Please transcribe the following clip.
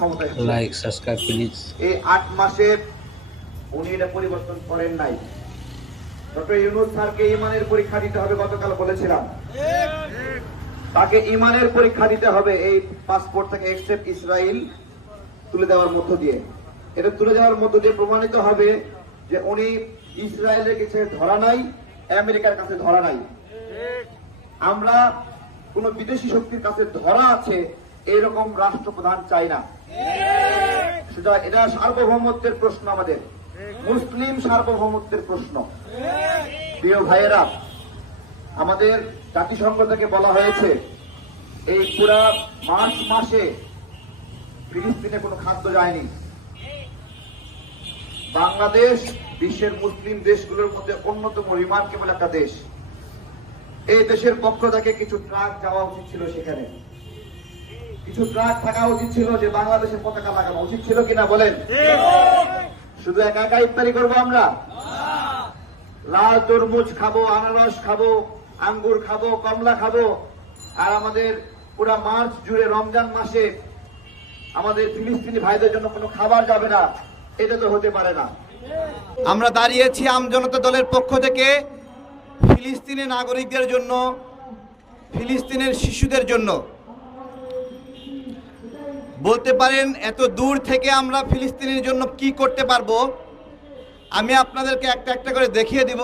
ক্ষমতায় like subscribe please. এই 8 মাসে উনি এটা পরিবর্তন করেন নাই। ডক্টর ইউনূস স্যারকে ঈমানের পরীক্ষা দিতে হবে, গতকাল বলেছিলাম তাকে ঈমানের পরীক্ষা দিতে হবে এই পাসপোর্ট থেকে এক্সেপ্ট ইসরায়েল তুলে দেওয়ার মধ্য দিয়ে। এটা তুলে দেওয়ার মধ্য দিয়ে প্রমাণিত হবে যে উনি ইসরায়েলের কাছে ধরা নাই, আমেরিকার কাছে ধরা নাই। আমরা কোন বিদেশি শক্তির কাছে ধরা আছে এরকম রাষ্ট্রপ্রধান চাই না। সেটা এটা সার্বভৌমত্বের প্রশ্ন, আমাদের মুসলিম সার্বভৌমত্বের প্রশ্ন। প্রিয় ভাইয়েরা, আমাদের জাতিসংঘ থেকে বলা হয়েছে এই পুরা মার্চ মাসে ফিলিস্তিনে কোনো খাদ্য যায়নি। বাংলাদেশ বিশ্বের মুসলিম দেশগুলোর মধ্যে অন্যতম রিমার্কেবল একটা দেশ। এই দেশের পক্ষ থেকে কিছু ট্রাক যাওয়া উচিত ছিল, সেখানে কিছু ট্রাক থাকা উচিত ছিল, যে বাংলাদেশের পতাকা লাগানো উচিত ছিল কিনা বলেন? শুধু একা একা ইফতারি করবো আমরা? লাল তরমুজ খাবো, আনারস খাবো, আঙ্গুর খাবো, কমলা খাবো, আর আমাদের পুরা মার্চ জুড়ে রমজান মাসে আমাদের ফিলিস্তিনি ভাইদের জন্য কোনো খাবার যাবে না? এটা তো হতে পারে না। আমরা দাঁড়িয়েছি আমজনতা দলের পক্ষ থেকে ফিলিস্তিনি নাগরিকদের জন্য, ফিলিস্তিনের শিশুদের জন্য। বলতে পারেন এত দূর থেকে আমরা ফিলিস্তিনের জন্য কি করতে পারবো, আমি আপনাদেরকে একটা একটা করে দেখিয়ে দিব।